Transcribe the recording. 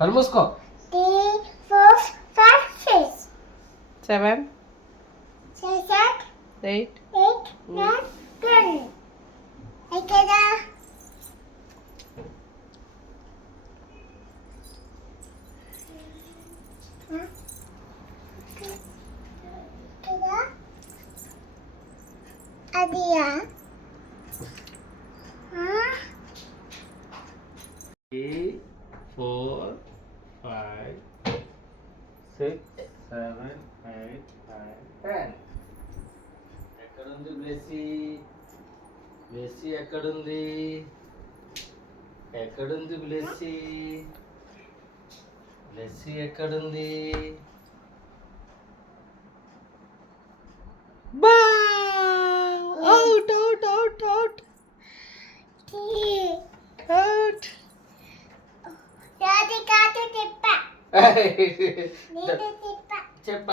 కళ్ళు మూసుకో. 3, 4, 5, 6, 7, 7, 8. 8, 9, 10. ఇక్కడ అదియా 3, 4, 5, 6, 7, 8, 9, 10. ఎక్కడుంది బ్లెస్సీ? బ్లెస్సీ ఎక్కడుంది? ఎక్కడుంది బ్లెస్సీ? బ్లెస్సీ ఎక్కడుంది? Out, out, out, out. Out. రాధికాతో చెప్పా నేను చెప్పా చెప్ప